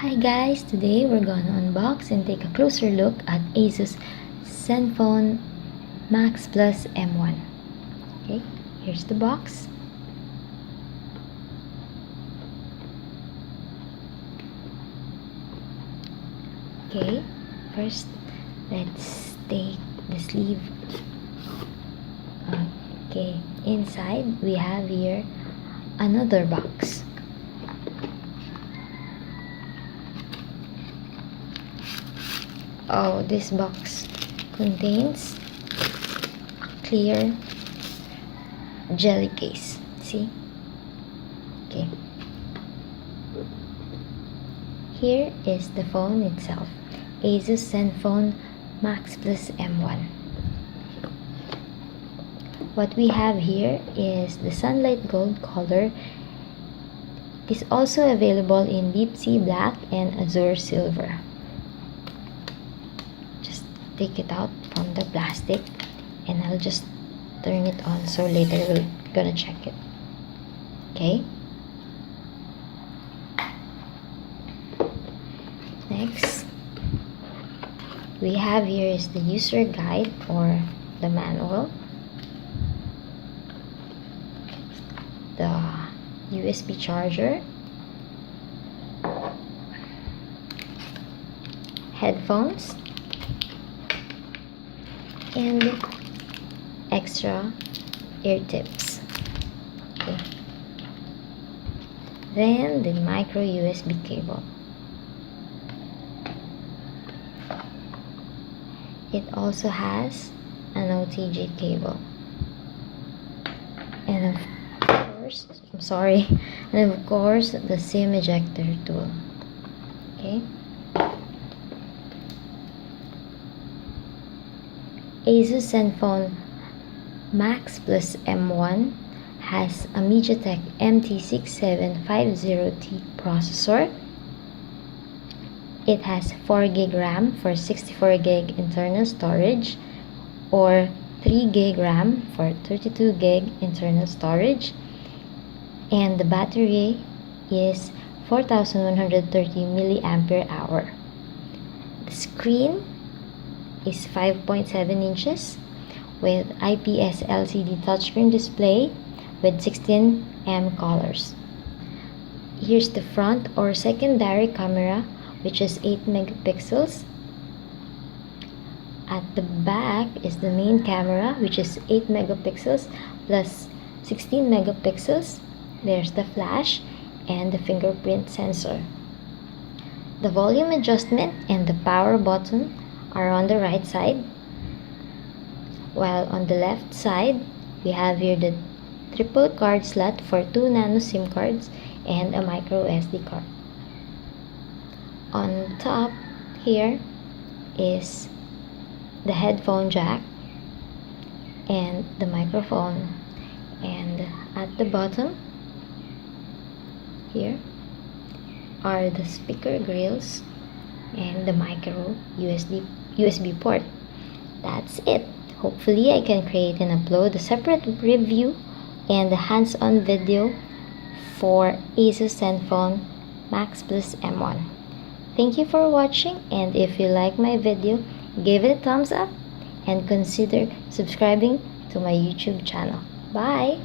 Hi guys, today we're gonna unbox and take a closer look at Asus Zenfone Max Plus M1. Okay, here's the box. Okay, first let's take the sleeve. Okay, inside we have here another box. Oh, this box contains a clear jelly case. See? Okay. Here is the phone itself. Asus Zenfone Max Plus M1. What we have here is the sunlight gold color. It's also available in deep sea black and azure silver. Just take it out from the plastic and I'll just turn it on so later we're gonna check it. Okay. Next, we have here is the user guide or the manual, the USB charger, headphones, and extra ear tips. Okay. Then the micro USB cable. It also has an OTG cable. And of course, the SIM ejector tool. Okay. Asus Zenfone Max Plus M1 has a MediaTek MT6750T processor. It has 4GB RAM for 64GB internal storage or 3GB RAM for 32GB internal storage, and the battery is 4130 mAh. The screen is 5.7 inches with IPS LCD touchscreen display with 16 colors. Here's the front or secondary camera, which is 8 megapixels. At the back is the main camera, which is 8 megapixels plus 16 megapixels. There's the flash and the fingerprint sensor. The volume adjustment and the power button are on the right side, while on the left side we have here the triple card slot for 2 nano SIM cards and a micro SD card. On top here is the headphone jack and the microphone, and at the bottom here are the speaker grills and the micro USB port. That's it. Hopefully I can create and upload a separate review and a hands-on video for Asus Zenfone Max Plus M1. Thank you for watching, and if you like my video, give it a thumbs up and consider subscribing to my YouTube channel. Bye!